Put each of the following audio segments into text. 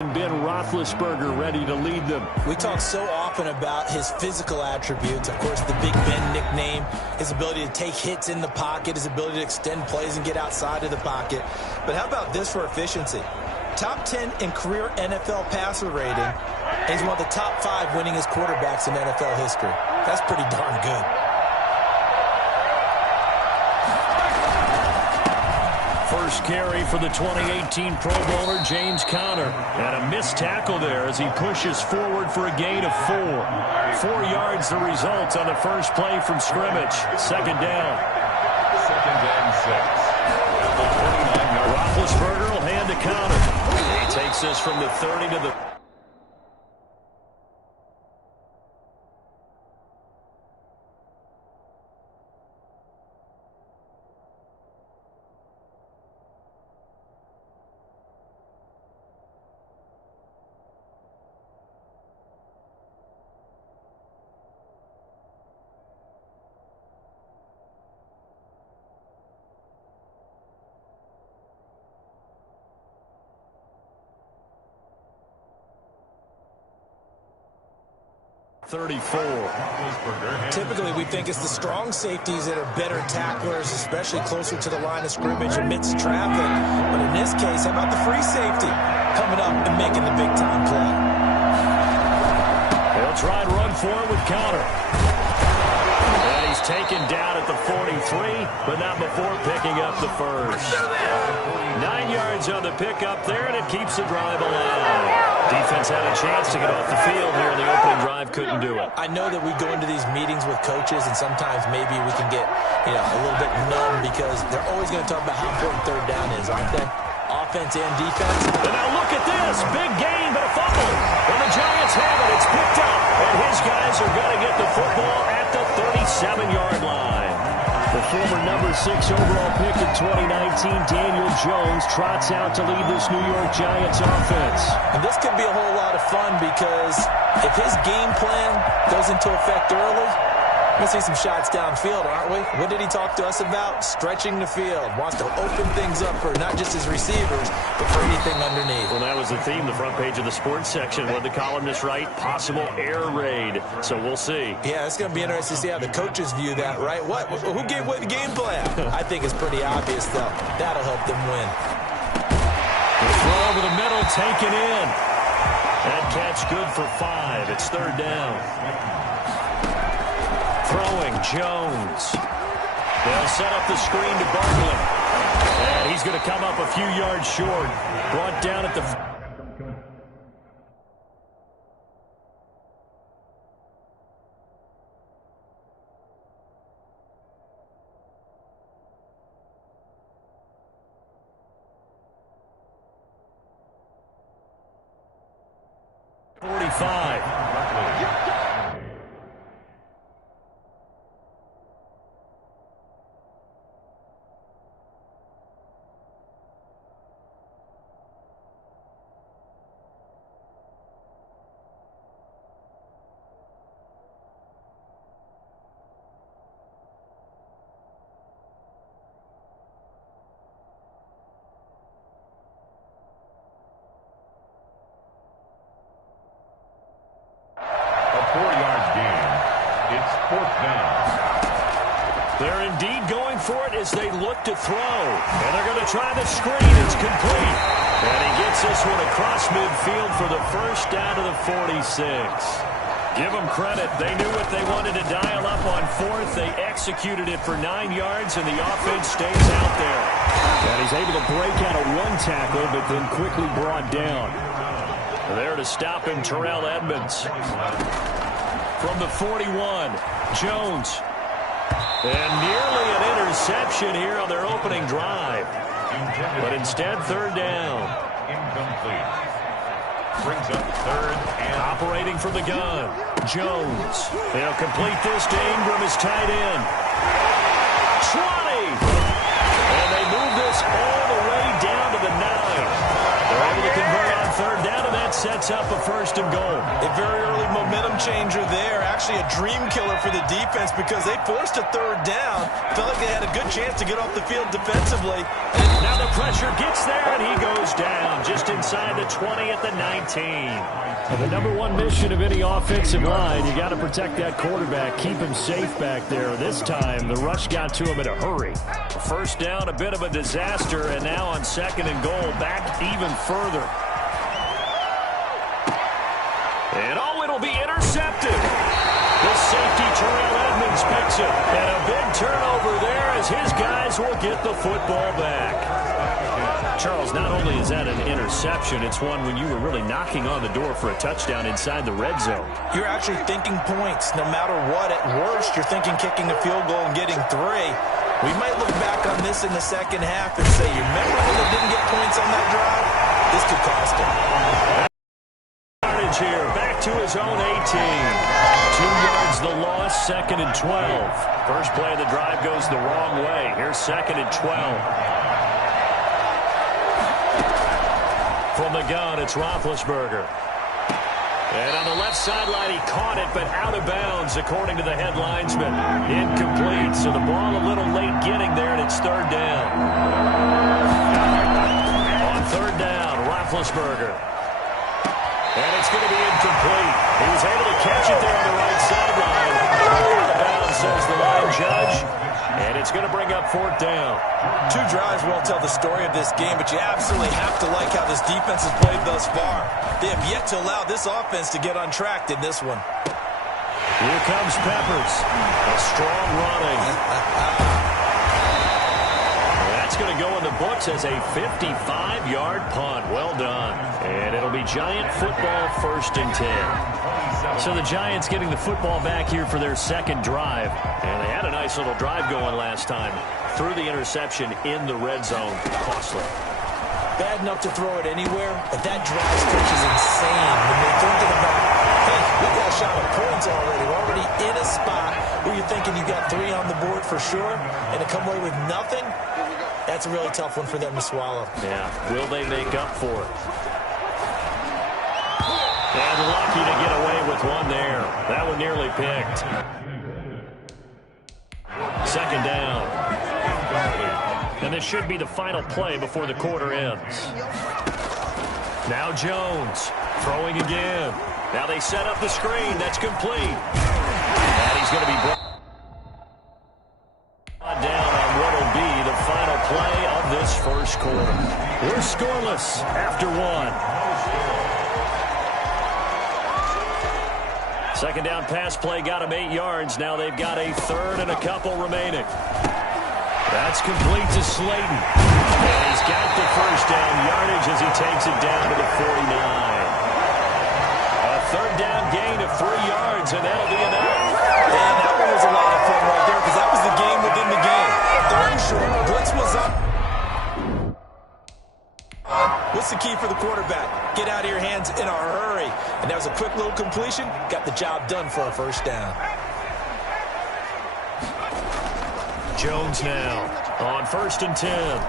Ben Roethlisberger ready to lead them. We talk so often about his physical attributes. Of course, the Big Ben nickname, his ability to take hits in the pocket, his ability to extend plays and get outside of the pocket. But how about this for efficiency? Top 10 in career NFL passer rating. And he's one of the top 5 winningest quarterbacks in NFL history. That's pretty darn good. First carry for the 2018 Pro Bowler, James Conner. And a missed tackle there as he pushes forward for a gain of 4. 4 yards the result on the first play from scrimmage. Second down. Second and 6. Roethlisberger will hand to Conner. He takes this from the 30 to the... Typically, we think it's the strong safeties that are better tacklers, especially closer to the line of scrimmage amidst traffic. But in this case, how about the free safety coming up and making the big-time play? They'll try and run for it with Conner. And he's taken down at the 43, but not before picking up the first. 9 yards on the pickup there, and it keeps the drive alive. Defense had a chance to get off the field here in the opening drive, couldn't do it. I know that we go into these meetings with coaches, and sometimes maybe we can get, a little bit numb because they're always going to talk about how important third down is, aren't they? Offense and defense. And now look at this. Big gain, but a fumble. And the Giants have it. It's picked up. And his guys are going to get the football at the 37-yard line. The former number 6 overall pick in 2019, Daniel Jones, trots out to lead this New York Giants offense. And this could be a whole lot of fun because if his game plan goes into effect early, we're going to see some shots downfield, aren't we? What did he talk to us about? Stretching the field. Wants to open things up for not just his receivers, but for anything underneath. Well, that was the theme, the front page of the sports section. What the columnist write? Possible air raid. So we'll see. Yeah, it's going to be interesting to see how the coaches view that, right? What? Who gave away the game plan? I think it's pretty obvious, though. That'll help them win. The throw over the middle, taken in. That catch good for 5. It's third down. Throwing, Jones. They'll set up the screen to Barkley. And he's going to come up a few yards short. Brought down at the... 45. They're indeed going for it as they look to throw. And they're going to try the screen. It's complete. And he gets this one across midfield for the first down to the 46. Give them credit. They knew what they wanted to dial up on fourth. They executed it for 9 yards, and the offense stays out there. And he's able to break out of one tackle, but then quickly brought down. There to stop him, Terrell Edmonds. From the 41, Jones. And nearly an interception here on their opening drive. But instead, third down. Incomplete. Brings up third and... Operating from the gun, Jones. They'll complete this to Ingram as tight end. 20! And they move this all the way down to the 9. They're able to convert on third down, and that's sets up a 1st and goal. A very early momentum changer there. Actually a dream killer for the defense because they forced a 3rd down. Felt like they had a good chance to get off the field defensively. Now the pressure gets there, and he goes down just inside the 20 at the 19. And the #1 mission of any offensive line, you got to protect that quarterback, keep him safe back there. This time, the rush got to him in a hurry. 1st down, a bit of a disaster, and now on 2nd and goal, back even further. And it'll be intercepted. The safety, Terrell Edmonds, picks it. And a big turnover there as his guys will get the football back. Charles, not only is that an interception, it's one when you were really knocking on the door for a touchdown inside the red zone. You're actually thinking points. No matter what, at worst, you're thinking kicking a field goal and getting 3. We might look back on this in the 2nd half and say, you remember when they didn't get points on that drive? This could cost them. Here, back to his own 18. 2 yards the loss, 2nd and 12. First play of the drive goes the wrong way. Here's 2nd and 12. From the gun, it's Roethlisberger. And on the left sideline, he caught it, but out of bounds, according to the head linesman. Incomplete, so the ball a little late getting there, and it's 3rd down. On 3rd down, Roethlisberger. And it's going to be incomplete. He was able to catch it there on the right sideline. Out of bounds, says the line judge. And it's going to bring up 4th down. 2 drives will tell the story of this game, but you absolutely have to like how this defense has played thus far. They have yet to allow this offense to get on track in this one. Here comes Peppers. A strong running. That's going to go in the books as a 55-yard punt. Well done. And it'll be Giant football, 1st and 10. So the Giants getting the football back here for their 2nd drive. And they had a nice little drive going last time. Threw the interception in the red zone. Costly. Bad enough to throw it anywhere, but that drive stretch is insane when you're thinking about, hey, we got a shot at points already. We're already in a spot where you're thinking you got 3 on the board for sure, and to come away with nothing, that's a really tough one for them to swallow. Yeah, will they make up for it? And lucky to get away with one there. That one nearly picked. 2nd down. And this should be the final play before the quarter ends. Now Jones throwing again. Now they set up the screen. That's complete. And he's going to be brought down on what will be the final play of this 1st quarter. We're scoreless after 1. 2nd down pass play got him 8 yards. Now they've got a 3rd and a couple remaining. That's complete to Slayton. And he's got the 1st down yardage as he takes it down to the 49. A 3rd down gain of 3 yards, and that'll be enough. And that one was a lot of fun right there because that was the game within the game. 3rd and short, blitz was up. What's the key for the quarterback? Get out of your hands in a hurry. And that was a quick little completion. Got the job done for a 1st down. Jones now on 1st and 10.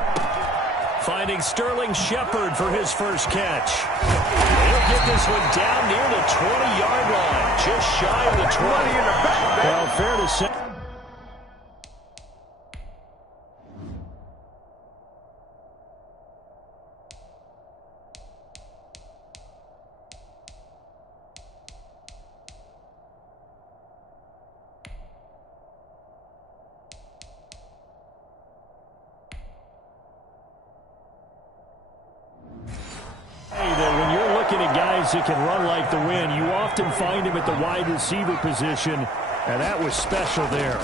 Finding Sterling Shepard for his 1st catch. He'll get this one down near the 20-yard line. Just shy of the 20. Well, fair to say. That can run like the wind. You often find him at the wide receiver position, and that was special there.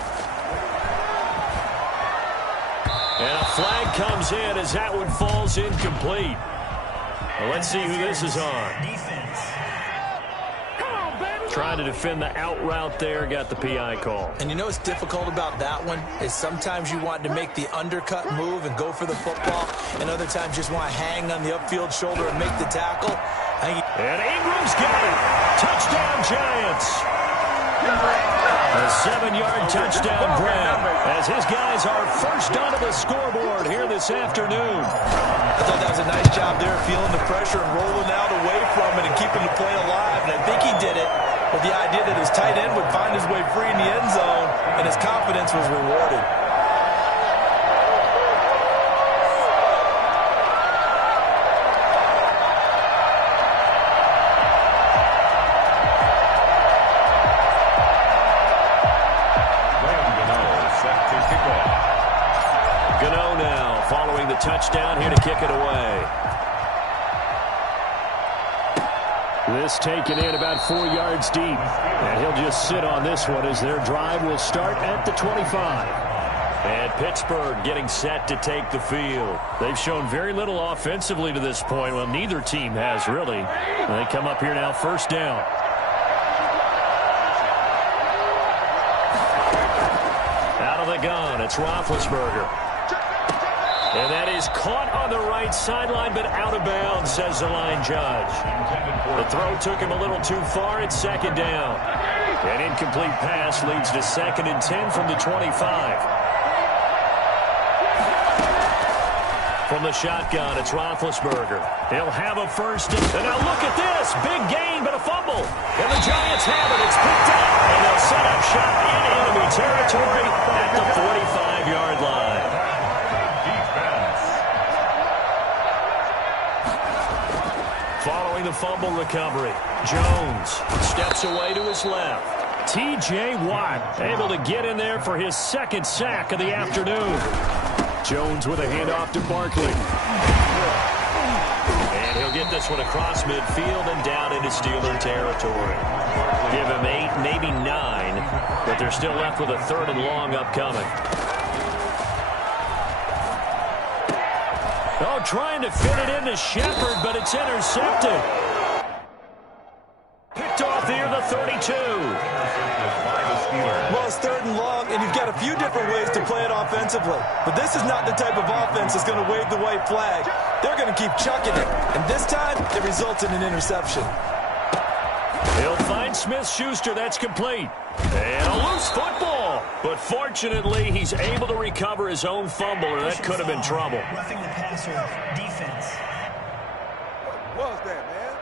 And a flag comes in as that one falls incomplete. Well, let's see who this is on. Trying to defend the out route there, got the PI call. And you know what's difficult about that one is sometimes you want to make the undercut move and go for the football, and other times just want to hang on the upfield shoulder and make the tackle. And Ingram's got it. Touchdown, Giants. A 7-yard touchdown grab as his guys are first onto the scoreboard here this afternoon. I thought that was a nice job there, feeling the pressure and rolling out away from it and play alive, and I think he did it with the idea that his tight end would find his way free in the end zone, and his confidence was rewarded. Gano now following the touchdown here to kick it away. This taken in about 4 yards deep. And he'll just sit on this one as their drive will start at the 25. And Pittsburgh getting set to take the field. They've shown very little offensively to this point. Well, neither team has really. They come up here now first down. Out of the gun, it's Roethlisberger. And that is caught on the right sideline, but out of bounds, says the line judge. The throw took him a little too far. It's second down. An incomplete pass leads to 2nd and 10 from the 25. From the shotgun, it's Roethlisberger. He'll have a first. And now look at this. Big gain, but a fumble. And the Giants have it. It's picked up. And they'll set up shop in enemy territory at the 45-yard line. Following the fumble recovery, Jones steps away to his left. T.J. Watt able to get in there for his 2nd sack of the afternoon. Jones with a handoff to Barkley. And he'll get this one across midfield and down into Steeler territory. Give him 8, maybe 9, but they're still left with a 3rd and long upcoming. Oh, trying to fit it into Shepard, but it's intercepted. Picked off near the 32. Well, it's 3rd and long, and you've got a few different ways to play it offensively. But this is not the type of offense that's going to wave the white flag. They're going to keep chucking it. And this time, it results in an interception. He'll find Smith-Schuster. That's complete. And a loose football. But fortunately, he's able to recover his own fumble, or that could have been trouble. Roughing the passer defense. What was that, man?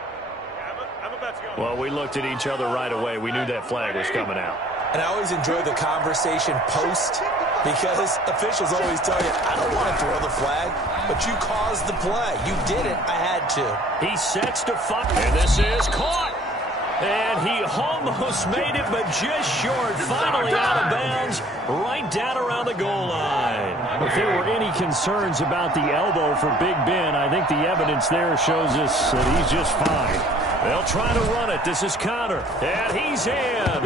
I'm about to go. Well, we looked at each other right away. We knew that flag was coming out. And I always enjoy the conversation post because officials always tell you, I don't want to throw the flag, but you caused the play. You did it. I had to. He sets to fire. And this is caught. And he almost made it, but just short. Finally out of bounds, right down around the goal line. If there were any concerns about the elbow for Big Ben, I think the evidence there shows us that he's just fine. They'll try to run it. This is Conner. And he's in.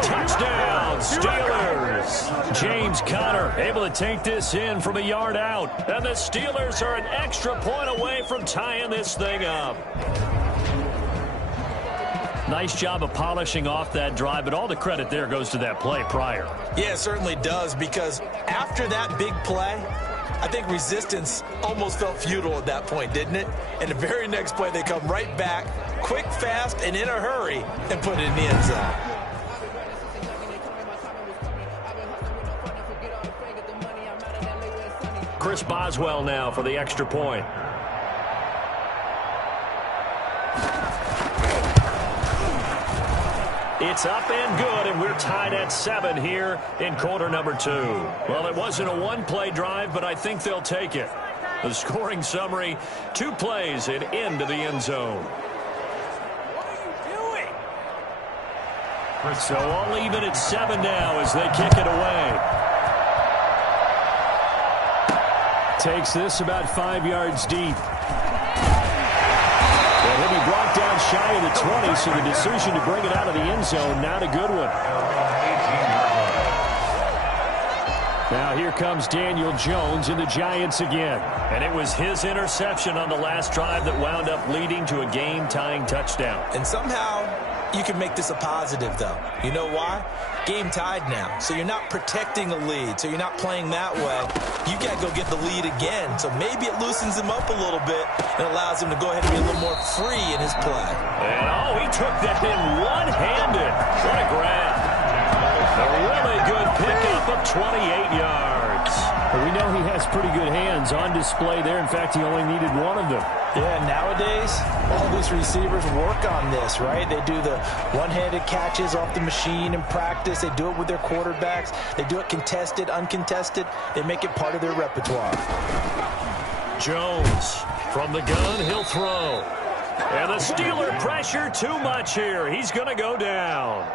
Touchdown, Steelers. James Conner able to take this in from a yard out. And the Steelers are an extra point away from tying this thing up. Nice job of polishing off that drive, but all the credit there goes to that play prior. Yeah, it certainly does, because after that big play, I think resistance almost felt futile at that point, didn't it? And the very next play, they come right back, quick, fast, and in a hurry, and put it in the end zone. Chris Boswell now for the extra point. It's up and good, and we're tied at 7 here in quarter number 2. Well, it wasn't a one-play drive, but I think they'll take it. The scoring summary, 2 plays and into the end zone. What are you doing? So all even at 7 now as they kick it away. Takes this about 5 yards deep. And he'll be brought down shy of the 20, so the decision to bring it out of the end zone, not a good one. Now here comes Daniel Jones and the Giants again. And it was his interception on the last drive that wound up leading to a game-tying touchdown. And somehow you can make this a positive, though. You know why? Game tied now, so you're not protecting a lead, so you're not playing that way. You got to go get the lead again, so maybe it loosens him up a little bit and allows him to go ahead and be a little more free in his play. And, oh, he took that in one-handed. What a grab. A really good pickup of 28 yards. Well, we know he has pretty good hands on display there. In fact, he only needed one of them. Yeah, nowadays, all these receivers work on this, right? They do the one-handed catches off the machine in practice. They do it with their quarterbacks. They do it contested, uncontested. They make it part of their repertoire. Jones from the gun, he'll throw. And the Steeler pressure too much here. He's going to go down.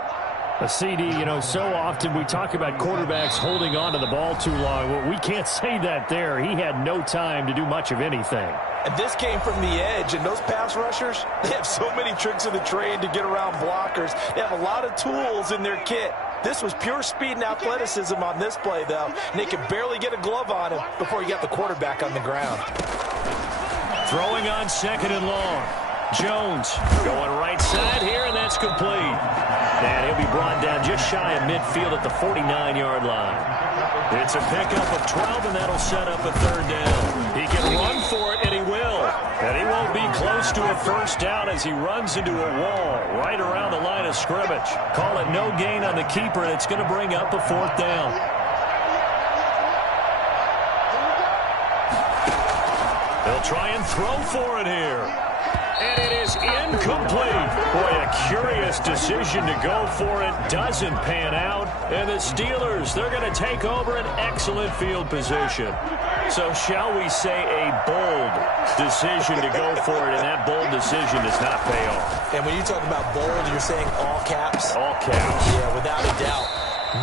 A CD, you know, so often we talk about quarterbacks holding on to the ball too long. Well, we can't say that there. He had no time to do much of anything. And this came from the edge, and those pass rushers, they have so many tricks of the trade to get around blockers. They have a lot of tools in their kit. This was pure speed and athleticism on this play, though, and they could barely get a glove on him before he got the quarterback on the ground. Throwing on 2nd and long. Jones going right side here, and that's complete. And he'll be brought down just shy of midfield at the 49-yard line. It's a pickup of 12, and that'll set up a 3rd down. He can run for it, and he will. And he won't be close to a first down as he runs into a wall right around the line of scrimmage. Call it no gain on the keeper, and it's going to bring up a 4th down. They'll try and throw for it here. And it is incomplete. Boy, a curious decision to go for it. Doesn't pan out. And the Steelers, they're going to take over an excellent field position. So shall we say a bold decision to go for it, and that bold decision does not pay off. And when you talk about bold, you're saying all caps? All caps. Yeah, without a doubt.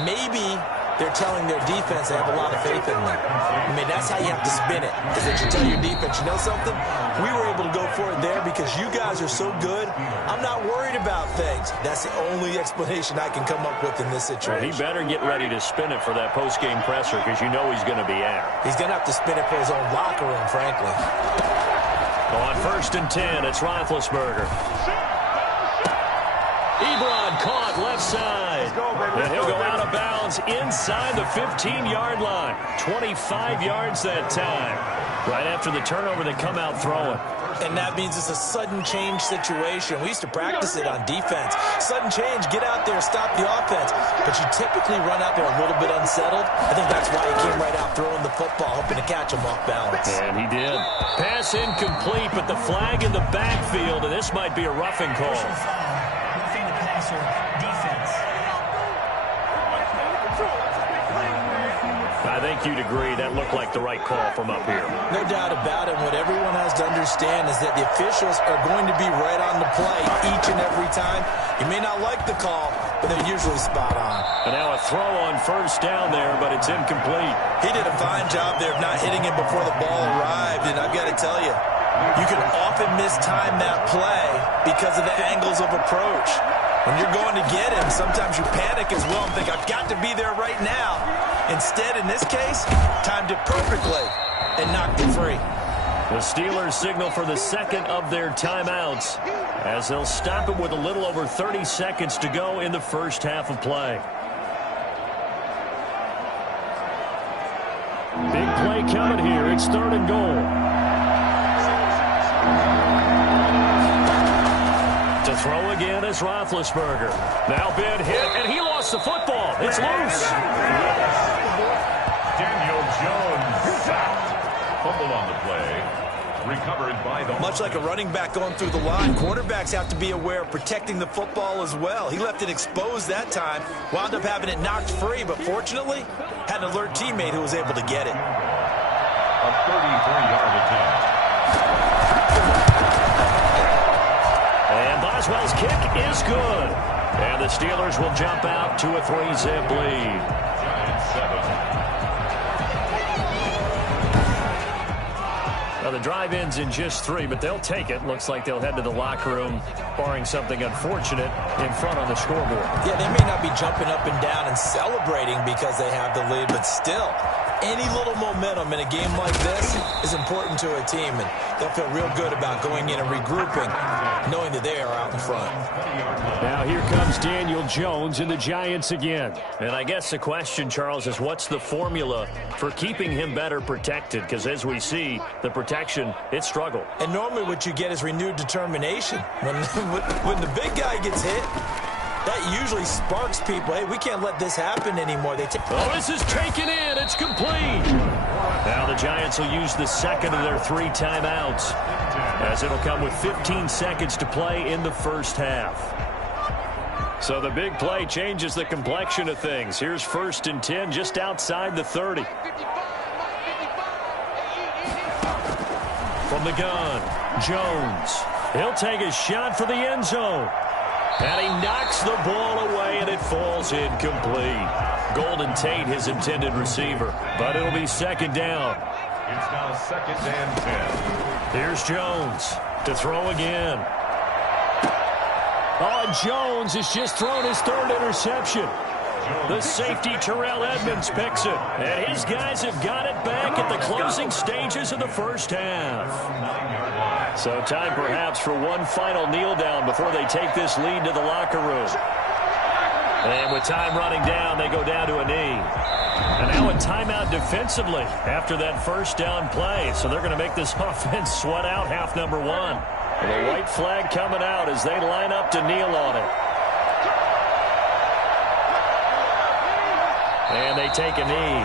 Maybe they're telling their defense they have a lot of faith in them. I mean, that's how you have to spin it. Is that you tell your defense, you know something? We were able to go for it there because you guys are so good. I'm not worried about things. That's the only explanation I can come up with in this situation. Well, he better get ready to spin it for that post-game presser because you know he's going to be out. He's going to have to spin it for his own locker room, frankly. On 1st and 10, it's Roethlisberger. Ebron caught left side. And he'll go out of bounds inside the 15-yard line. 25 yards that time. Right after the turnover, they come out throwing. And that means it's a sudden change situation. We used to practice it on defense. Sudden change, get out there, stop the offense. But you typically run out there a little bit unsettled. I think that's why he came right out throwing the football, hoping to catch him off balance. And he did. Pass incomplete, but the flag in the backfield, and this might be a roughing call. Roughing the passer, defense. I think you'd agree that looked like the right call from up here. No doubt about it. What everyone has to understand is that the officials are going to be right on the play each and every time. You may not like the call, but they're usually spot on. And now a throw on 1st down there, but it's incomplete. He did a fine job there of not hitting him before the ball arrived, and I've got to tell you, you can often mistime that play because of the angles of approach. When you're going to get him, sometimes you panic as well and think, I've got to be there right now. Instead, in this case, timed it perfectly and knocked it free. The Steelers signal for the 2nd of their timeouts as they'll stop it with a little over 30 seconds to go in the first half of play. Big play coming here. It's 3rd and goal. To throw again is Roethlisberger. Now been hit, and he lost the football. It's loose. Daniel Jones sacked. Fumble on the play. Recovered by the... Much like a running back going through the line, quarterbacks have to be aware of protecting the football as well. He left it exposed that time, wound up having it knocked free, but fortunately, had an alert teammate who was able to get it. A 33-yard attempt. And Boswell's kick is good. And the Steelers will jump out to a 3-zip lead. Giants 7. Well, the drive ends in just 3, but they'll take it. Looks like they'll head to the locker room, barring something unfortunate in front on the scoreboard. Yeah, they may not be jumping up and down and celebrating because they have the lead, but still, any little momentum in a game like this is important to a team, and they'll feel real good about going in and regrouping, knowing that they are out in front. Now here comes Daniel Jones and the Giants again. And I guess the question, Charles, is what's the formula for keeping him better protected? Because as we see, the protection, it struggled. And normally what you get is renewed determination. When the big guy gets hit, That usually sparks people. Hey, we can't let this happen anymore. This is taken in. It's complete. Now the Giants will use the second of their 3 timeouts, as it'll come with 15 seconds to play in the first half. So the big play changes the complexion of things. Here's 1st and 10 just outside the 30. From the gun, Jones. He'll take a shot for the end zone. And he knocks the ball away, and it falls incomplete. Golden Tate, his intended receiver. But it'll be 2nd down. It's now 2nd and 10. Here's Jones to throw again. Jones has just thrown his 3rd interception. The safety, Terrell Edmonds, picks it. And his guys have got it back at the closing stages of the first half. So time perhaps for one final kneel down before they take this lead to the locker room. And with time running down, they go down to a knee. And now a timeout defensively after that first down play. So they're going to make this offense sweat out half number 1. And the white flag coming out as they line up to kneel on it. And they take a knee.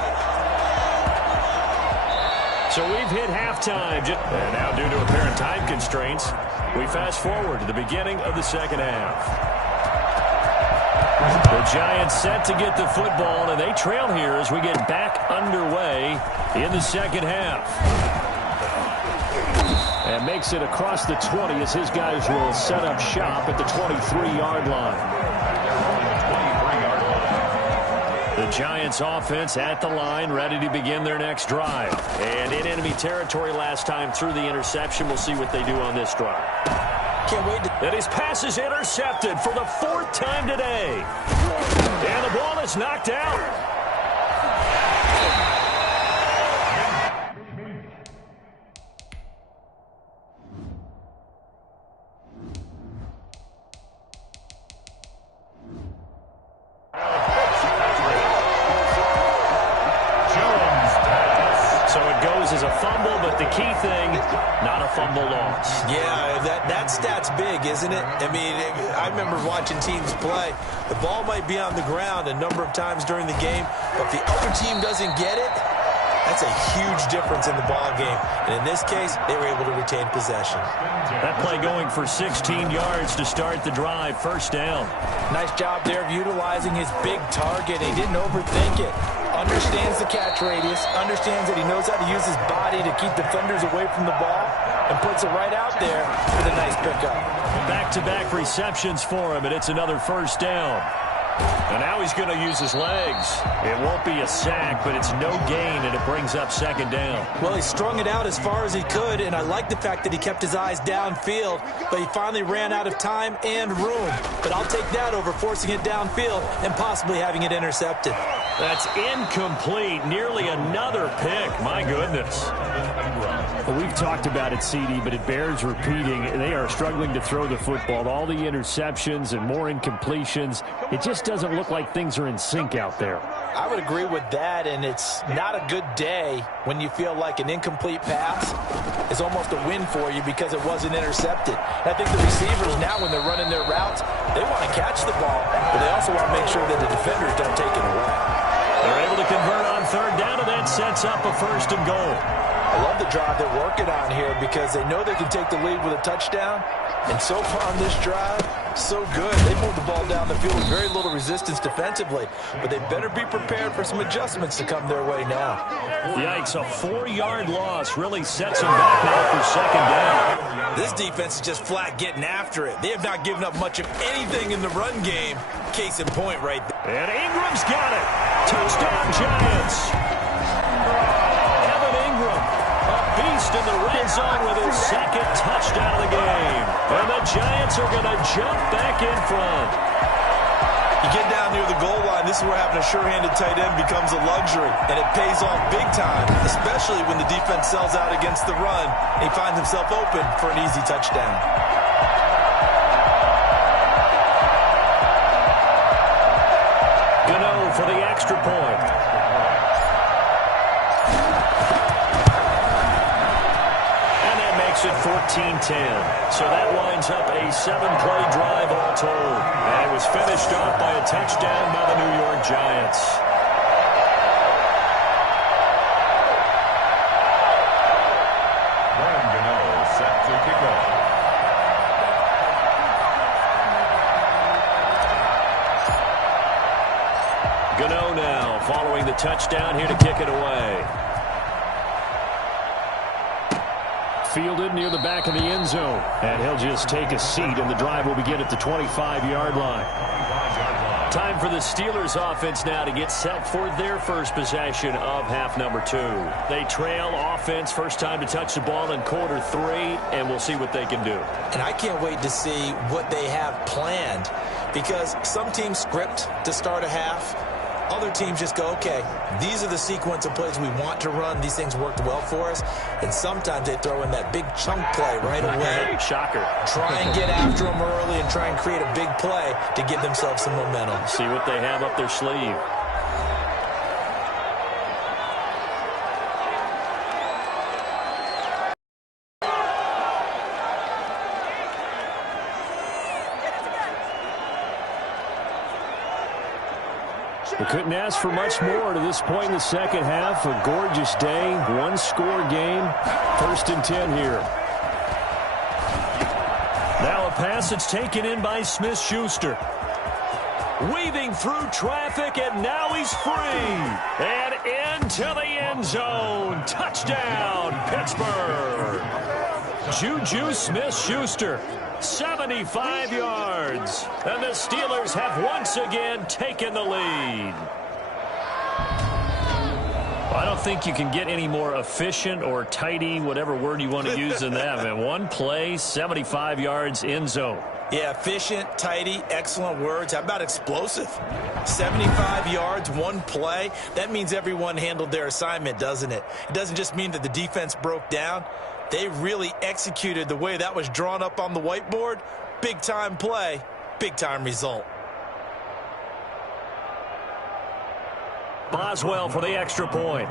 So we've hit halftime. And now due to apparent time constraints, we fast forward to the beginning of the second half. The Giants set to get the football, and they trail here as we get back underway in the second half. And makes it across the 20 as his guys will set up shop at the 23-yard line. The Giants offense at the line, ready to begin their next drive. And in enemy territory last time through the interception. We'll see what they do on this drive. Can't wait to... And his pass is intercepted for the 4th time today. And the ball is knocked out. As a fumble, but the key thing, not a fumble loss. Yeah, that stat's big, isn't it? I mean, I remember watching teams play. The ball might be on the ground a number of times during the game, but if the other team doesn't get it, that's a huge difference in the ball game. And in this case, they were able to retain possession. That play going for 16 yards to start the drive. 1st down. Nice job there of utilizing his big target. He didn't overthink it. Understands the catch radius, understands that he knows how to use his body to keep defenders away from the ball, and puts it right out there with a nice pickup. Back-to-back receptions for him, and it's another 1st down. And now he's going to use his legs. It won't be a sack, but it's no gain, and it brings up 2nd down. Well, he strung it out as far as he could, and I like the fact that he kept his eyes downfield, but he finally ran out of time and room. But I'll take that over forcing it downfield and possibly having it intercepted. That's incomplete. Nearly another pick. My goodness. Well, we've talked about it, CD, but it bears repeating. They are struggling to throw the football. All the interceptions and more incompletions. It just doesn't look like things are in sync out there. I would agree with that, and it's not a good day when you feel like an incomplete pass is almost a win for you because it wasn't intercepted. And I think the receivers now, when they're running their routes, they want to catch the ball, but they also want to make sure that the defenders don't take it away. They're able to convert on 3rd down, and that sets up a 1st and goal. I love the drive they're working on here because they know they can take the lead with a touchdown. And so far on this drive, so good. They moved the ball down the field with very little resistance defensively. But they better be prepared for some adjustments to come their way now. Yikes, a 4-yard loss really sets them back now for 2nd down. This defense is just flat getting after it. They have not given up much of anything in the run game. Case in point right there. And Ingram's got it. Touchdown, Giants. Beast in the red zone with his 2nd touchdown of the game. And the Giants are going to jump back in front. You get down near the goal line, this is where having a sure-handed tight end becomes a luxury. And it pays off big time, especially when the defense sells out against the run. And he finds himself open for an easy touchdown. Gano for the extra point. It 14-7. So that winds up a 7-play drive all told. And it was finished off by a touchdown by the New York Giants. Set to kick off. Gano now following the touchdown here to kick it away. Fielded near the back of the end zone. And he'll just take a seat, and the drive will begin at the 25-yard line. Time for the Steelers offense now to get set for their first possession of half number 2. They trail offense, first time to touch the ball in quarter 3, and we'll see what they can do. And I can't wait to see what they have planned, because some teams script to start a half. Other teams just go, okay, these are the sequence of plays we want to run. These things worked well for us. And sometimes they throw in that big chunk play right away. Shocker. Try and get after them early and try and create a big play to give themselves some momentum. See what they have up their sleeve. We couldn't ask for much more to this point in the second half. A gorgeous day, one-score game. 1st and 10 here. Now a pass that's taken in by Smith-Schuster. Weaving through traffic, and now he's free. And into the end zone. Touchdown, Pittsburgh. Juju Smith-Schuster. 75 yards. And the Steelers have once again taken the lead. I don't think you can get any more efficient or tidy, whatever word you want to use in that. Man, one play, 75 yards, end zone. Yeah, efficient, tidy, excellent words. How about explosive? 75 yards, one play. That means everyone handled their assignment, doesn't it? It doesn't just mean that the defense broke down. They really executed the way that was drawn up on the whiteboard. Big-time play, big-time result. Boswell for the extra point.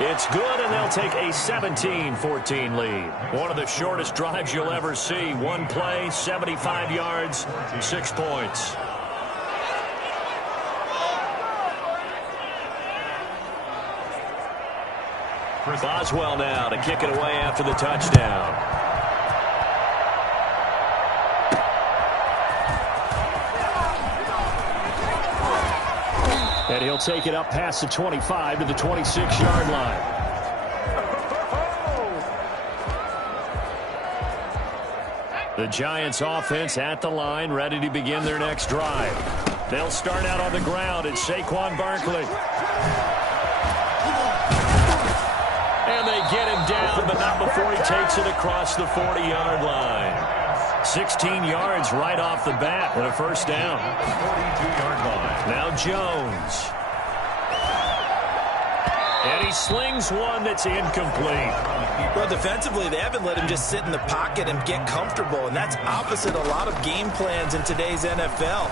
It's good, and they'll take a 17-14 lead. One of the shortest drives you'll ever see. One play, 75 yards, 6 points. Boswell now to kick it away after the touchdown. And he'll take it up past the 25 to the 26-yard line. The Giants offense at the line, ready to begin their next drive. They'll start out on the ground. It's Saquon Barkley. And they get him down, but not before he takes it across the 40-yard line. 16 yards right off the bat and a first down. 42-yard line. Now Jones. And he slings one that's incomplete. Well, defensively, they haven't let him just sit in the pocket and get comfortable, and that's opposite a lot of game plans in today's NFL.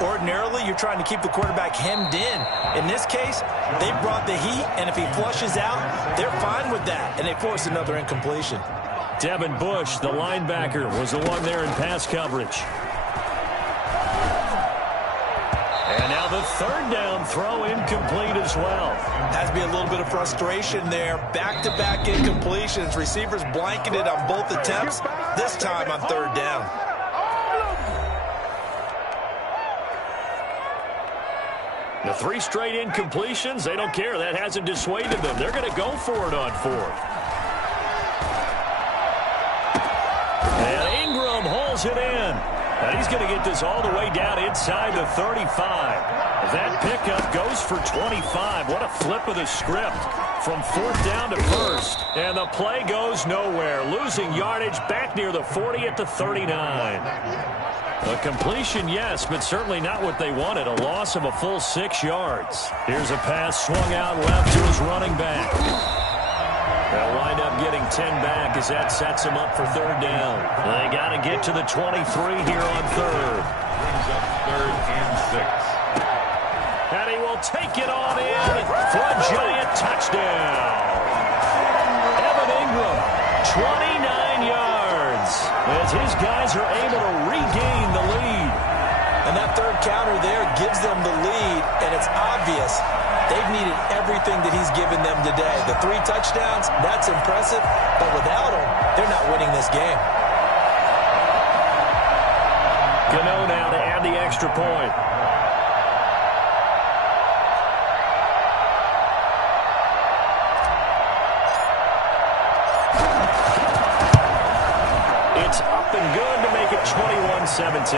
Ordinarily, you're trying to keep the quarterback hemmed in. In this case, they brought the heat, and if he flushes out, they're fine with that, and they force another incompletion. Devin Bush, the linebacker, was the one there in pass coverage. And now the third down throw incomplete as well. Has to be a little bit of frustration there. Back-to-back incompletions. Receivers blanketed on both attempts, this time on third down. The 3 straight incompletions, they don't care. That hasn't dissuaded them. They're going to go for it on 4th. And Ingram hauls it in. And he's going to get this all the way down inside the 35. That pickup goes for 25. What a flip of the script from 4th down to 1st. And the play goes nowhere. Losing yardage back near the 40 at the 39. A completion, yes, but certainly not what they wanted. A loss of a full 6 yards. Here's a pass swung out left to his running back. They'll wind up getting 10 back as that sets them up for third down. They got to get to the 23 here on third. Brings up 3rd and 6. And he will take it on in for a giant touchdown. Evan Ingram, 29 yards, as his guys are able to regain the lead. And that third counter there gives them the lead, and it's obvious they've needed everything that he's given them today. The 3 touchdowns, that's impressive, but without him, they're not winning this game. Gano now to add the extra point. It's up and good to make it 21-17.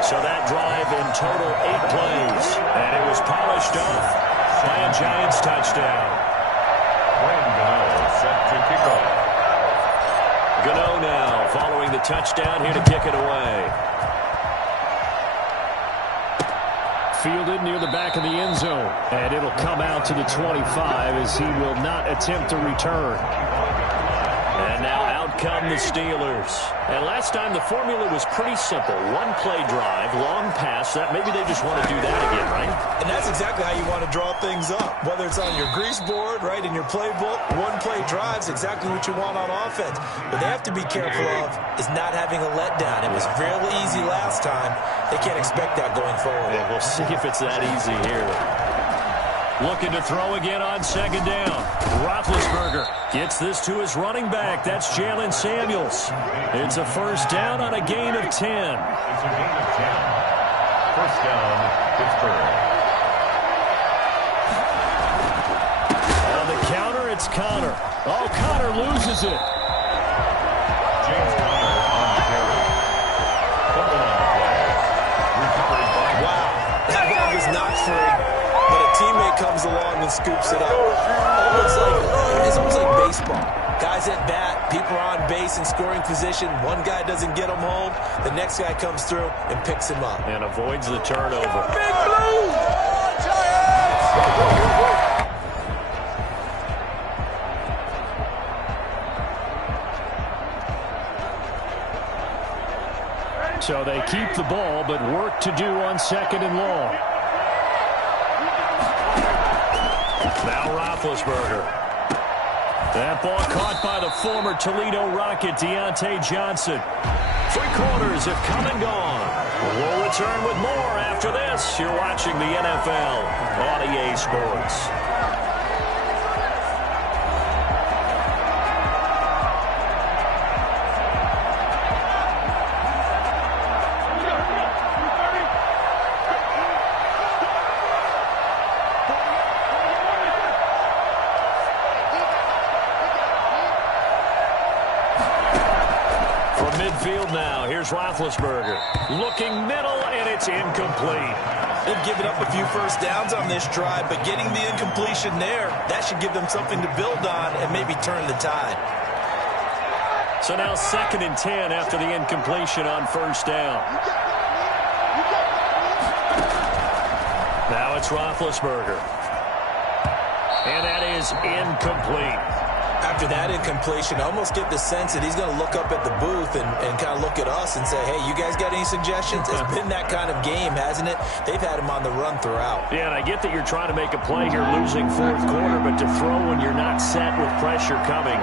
So that drive in total 8 plays. And it was polished off by a Giants touchdown. Wayne Gano set to kick off. Gano now following the touchdown here to kick it away. Fielded near the back of the end zone. And it'll come out to the 25 as he will not attempt to return. And now out come the Steelers. And last time the formula was pretty simple. 1-play drive, long pass. That maybe they just want to do that again, right? And that's exactly how you want to draw things up. Whether it's on your grease board, right, in your playbook, 1-play drives, exactly what you want on offense. What they have to be careful of is not having a letdown. It was real easy last time. They can't expect that going forward. Yeah, we'll see if it's that easy here. Looking to throw again on second down. Roethlisberger gets this to his running back. That's Jalen Samuels. It's a first down on a gain of 10. It's a gain of 10. First down, Pittsburgh. On the counter, it's Connor. Oh, Connor loses it. James Conner on the carry. Fumble on the play. Recovered by... Wow, that ball was not free. But a teammate comes along and scoops it up. It's almost like baseball. Guys at bat, people are on base in scoring position. One guy doesn't get him home. The next guy comes through and picks him up. And avoids the turnover. Big Blue! So they keep the ball, but work to do on second and long. Now Roethlisberger. That ball caught by the former Toledo Rocket, Deontay Johnson. 3 quarters have come and gone. We'll return with more after this. You're watching the NFL on EA Sports. Midfield now. Here's Roethlisberger. Looking middle, and it's incomplete. They've given up a few first downs on this drive, but getting the incompletion there, that should give them something to build on and maybe turn the tide. So now 2nd and 10 after the incompletion on first down. Now it's Roethlisberger. And that is incomplete. After that incompletion, I almost get the sense that he's going to look up at the booth and kind of look at us and say, hey, you guys got any suggestions? It's been that kind of game, hasn't it? They've had him on the run throughout. Yeah, and I get that you're trying to make a play here losing 4th quarter, but to throw when you're not set with pressure coming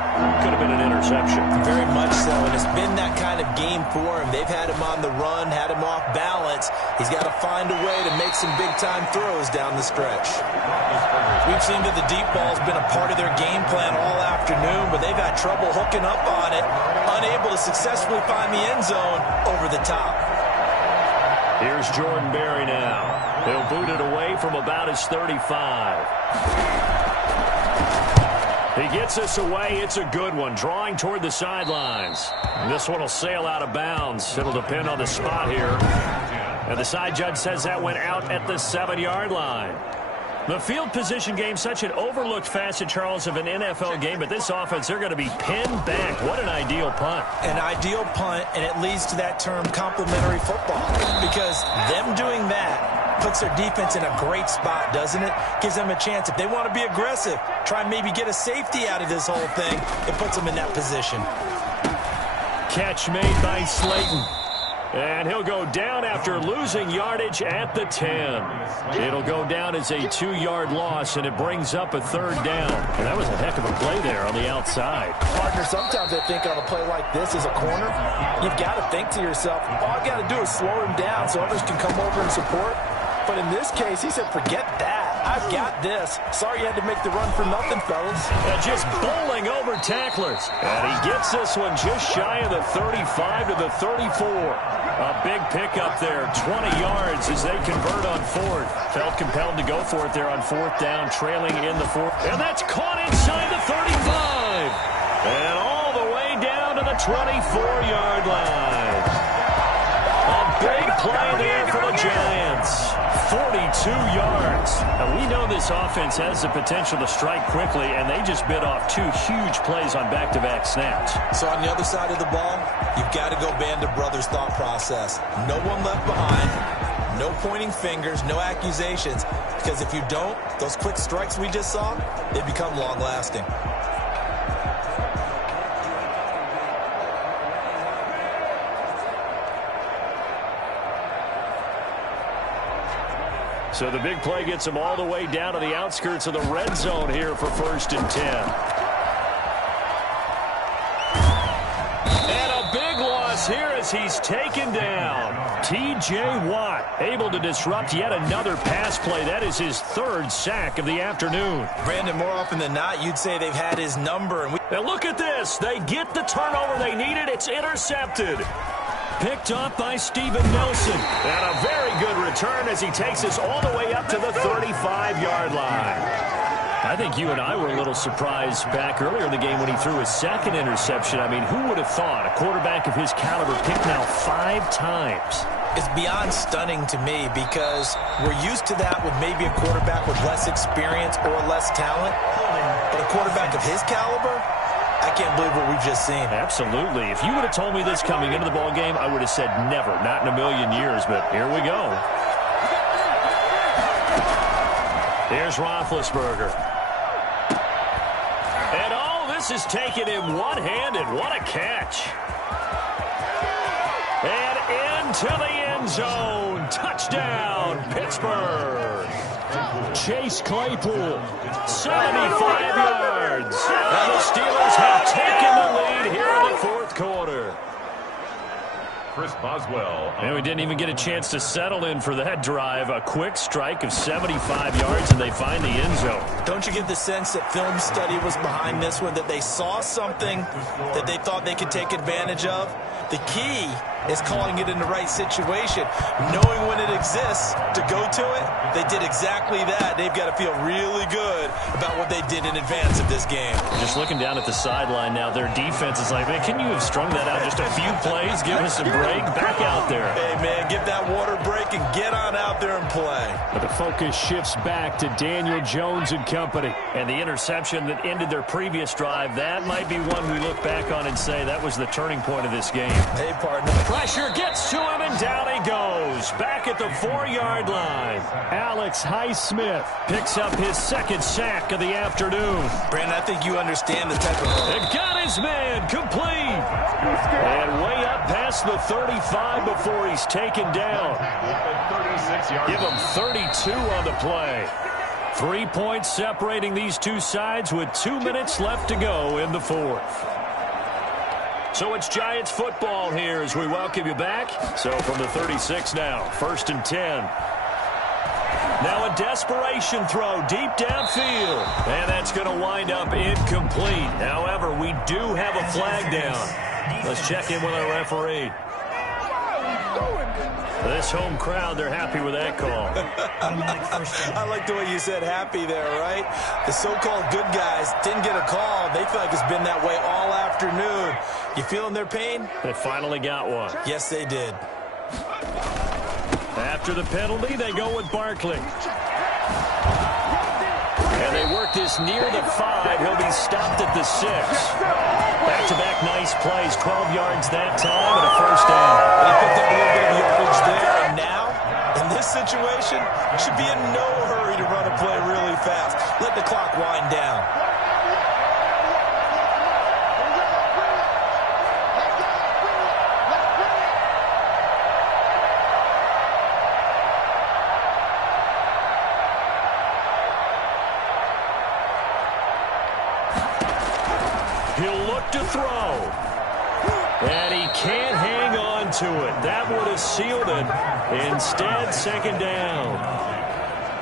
could have been an interception. Very much so, and it's been that kind of game for him. They've had him on the run, had him off balance. He's got to find a way to make some big-time throws down the stretch. We've seen that the deep ball's been a part of their game plan all afternoon, but they've had trouble hooking up on it, unable to successfully find the end zone over the top. Here's Jordan Berry now. He'll boot it away from about his 35. He gets this away. It's a good one. Drawing toward the sidelines. And this one will sail out of bounds. It'll depend on the spot here. And the side judge says that went out at the 7-yard line. The field position game, such an overlooked facet, Charles, of an NFL game, but this offense, they're going to be pinned back. What an ideal punt. An ideal punt, and it leads to that term complementary football, because them doing that puts their defense in a great spot, doesn't it? Gives them a chance. If they want to be aggressive, try and maybe get a safety out of this whole thing, it puts them in that position. Catch made by Slayton. And he'll go down after losing yardage at the 10. It'll go down as a 2-yard loss, and it brings up a 3rd down. And that was a heck of a play there on the outside. Partner, sometimes I think on a play like this as a corner, you've got to think to yourself, all I've got to do is slow him down so others can come over and support. But in this case, he said, forget that. I've got this. Sorry you had to make the run for nothing, fellas. Just bowling over tacklers. And he gets this one just shy of the 35 to the 34. A big pickup there, 20 yards as they convert on 4th. Felt compelled to go for it there on 4th down, trailing in the 4th. And that's caught inside the 35. And all the way down to the 24-yard line. A big play there for the Giants. 42 yards. Now, we know this offense has the potential to strike quickly, and they just bit off 2 huge plays on back-to-back snaps. So on the other side of the ball, you've got to go Band of Brothers thought process. No one left behind, no pointing fingers, no accusations, because if you don't, those quick strikes we just saw, they become long-lasting. So the big play gets him all the way down to the outskirts of the red zone here for 1st and 10. And a big loss here as he's taken down. T.J. Watt able to disrupt yet another pass play. That is his 3rd sack of the afternoon. Brandon, more often than not, you'd say they've had his number. And now look at this. They get the turnover they needed. It's intercepted. Picked up by Steven Nelson. And a very good return as he takes us all the way up to the 35-yard line. I think you and I were a little surprised back earlier in the game when he threw his 2nd interception. I mean, who would have thought a quarterback of his caliber picked now 5 times? It's beyond stunning to me because we're used to that with maybe a quarterback with less experience or less talent. But a quarterback of his caliber, I can't believe what we've just seen. Absolutely. If you would have told me this coming into the ball game, I would have said never, not in a million years, but here we go. Here's Roethlisberger. And all this is taken in one-handed. What a catch. And into the end zone. Touchdown, Pittsburgh. Chase Claypool, 75 yards. And the Steelers have taken the lead here in the 4th quarter. Chris Boswell. And we didn't even get a chance to settle in for that drive. A quick strike of 75 yards, and they find the end zone. Don't you get the sense that film study was behind this one, that they saw something that they thought they could take advantage of? The key is calling it in the right situation, knowing when it exists to go to it. They did exactly that. They've got to feel really good about what they did in advance of this game. Just looking down at the sideline now, their defense is like, man, can you have strung that out just a few plays? Give us a break. Back out there. Hey, man, give that water break and get on out there and play. But the focus shifts back to Daniel Jones and company. And the interception that ended their previous drive, that might be one we look back on and say that was the turning point of this game. Hey, partner. Pressure gets to him, and down he goes. Back at the 4-yard line. Alex Highsmith picks up his 2nd sack of the afternoon. Brandon, I think you understand the type of... And got his man complete. And way up past the 35 before he's taken down. Give him 32 on the play. 3 points separating these two sides with 2 minutes left to go in the 4th. So it's Giants football here as we welcome you back. So from the 36 now, 1st and 10. Now a desperation throw deep downfield. And that's going to wind up incomplete. However, we do have a flag down. Let's check in with our referee. This home crowd, they're happy with that call. I like the way you said happy there, right? The so-called good guys didn't get a call. They feel like it's been that way all afternoon. You feeling their pain? They finally got one. Yes, they did. After the penalty, they go with Barkley. And they work this near the 5. He'll be stopped at the 6. Back-to-back nice plays. 12 yards that time and a 1st down. They picked up a little bit of yardage there. And now, in this situation, should be in no hurry to run a play really fast. Let the clock wind down. He'll look to throw. And he can't hang on to it. That would have sealed it. Instead, second down.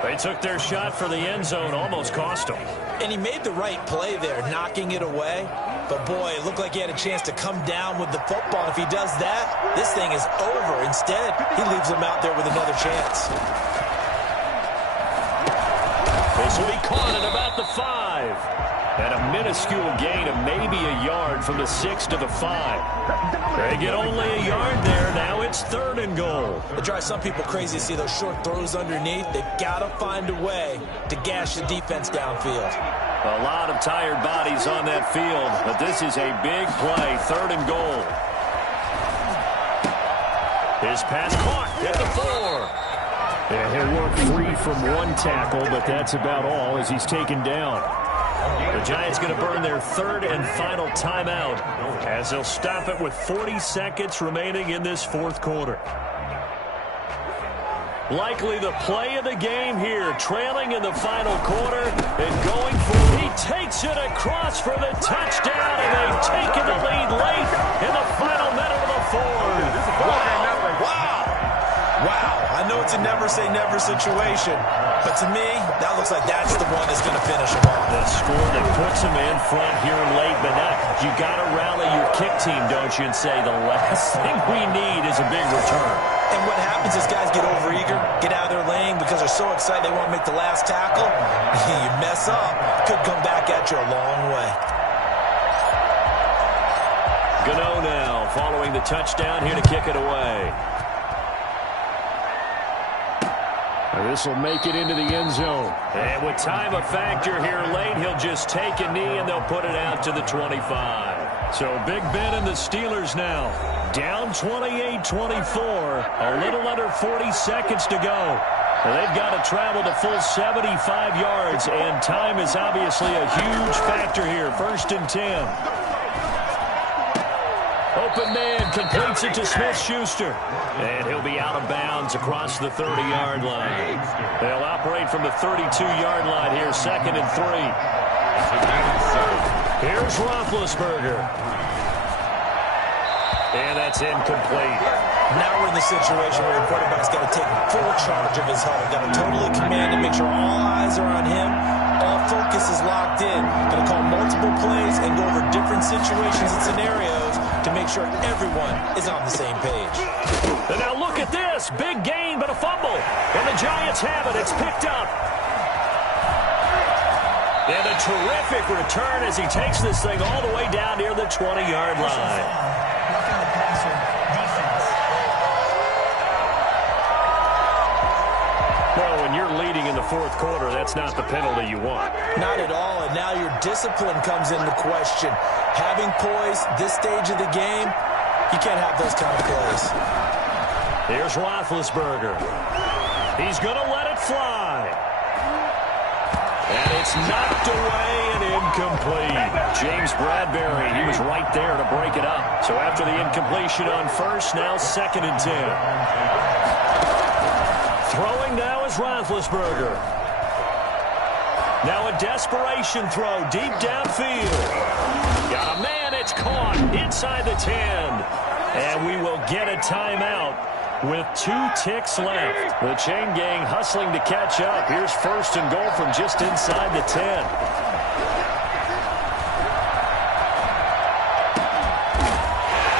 They took their shot for the end zone, almost cost them. And he made the right play there, knocking it away. But, boy, it looked like he had a chance to come down with the football. If he does that, this thing is over. Instead, he leaves him out there with another chance. This will be caught at about the 5. And a minuscule gain of maybe a yard from the 6 to the 5. They get only a yard there. Now it's 3rd and goal. It drives some people crazy to see those short throws underneath. They've got to find a way to gash the defense downfield. A lot of tired bodies on that field, but this is a big play. 3rd and goal. His pass caught at the 4. And he'll work free from one tackle, but that's about all as he's taken down. The Giants going to burn their 3rd and final timeout as they'll stop it with 40 seconds remaining in this 4th quarter. Likely the play of the game here, trailing in the final quarter and going for it. He takes it across for the touchdown, and they've taken the lead late in the final minute of the 4th. Wow, I know it's a never-say-never situation, but to me, that looks like that's the one that's going to finish them off. The score that puts them in front here late, but now you got to rally your kick team, don't you, and say the last thing we need is a big return. And what happens is guys get overeager, get out of their lane because they're so excited they want to make the last tackle. You mess up, could come back at you a long way. Gano now following the touchdown here to kick it away. This will make it into the end zone. And with time a factor here late, he'll just take a knee and they'll put it out to the 25. So Big Ben and the Steelers now down 28-24. A little under 40 seconds to go. And they've got to travel the full 75 yards, and time is obviously a huge factor here. 1st and 10. Open man completes it to Smith-Schuster. And he'll be out of bounds across the 30-yard line. They'll operate from the 32-yard line here, 2nd and 3. Here's Roethlisberger. And that's incomplete. Now we're in the situation where the quarterback's got to take full charge of his health. Got to totally command and make sure all eyes are on him. All focus is locked in. Going to call multiple plays and go over different situations and scenarios to make sure everyone is on the same page. And now look at this. Big gain, but a fumble. And the Giants have it. It's picked up. And a terrific return as he takes this thing all the way down near the 20-yard line. Roughing the passer, defense. Well, when you're leading in the 4th quarter, that's not the penalty you want. Not at all, and now your discipline comes into question. Having poise this stage of the game, you can't have those kind of plays. Here's Roethlisberger. He's going to let it fly. And it's knocked away and incomplete. James Bradbury, he was right there to break it up. So after the incompletion on 1st, now 2nd and 10. Throwing now is Roethlisberger. Now a desperation throw deep downfield. Got a man, it's caught inside the 10. And we will get a timeout with 2 ticks left. The chain gang hustling to catch up. Here's 1st and goal from just inside the 10.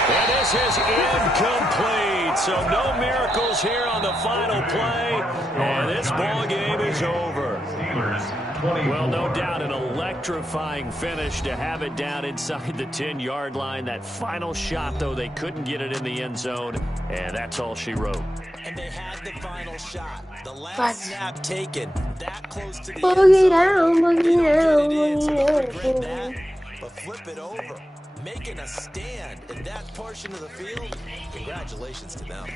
And this is incomplete. So no miracles here on the final play. And this ball game is over. Well, no doubt an electrifying finish to have it down inside the 10-yard line. That final shot, though, they couldn't get it in the end zone, and that's all she wrote. And they had the final shot. The last snap taken. That close to the Boogie down, boogie regret down. that, but flip it over. Making a stand in that portion of the field. Congratulations to them.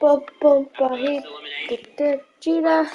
Bum bum bum, he did the cheetah.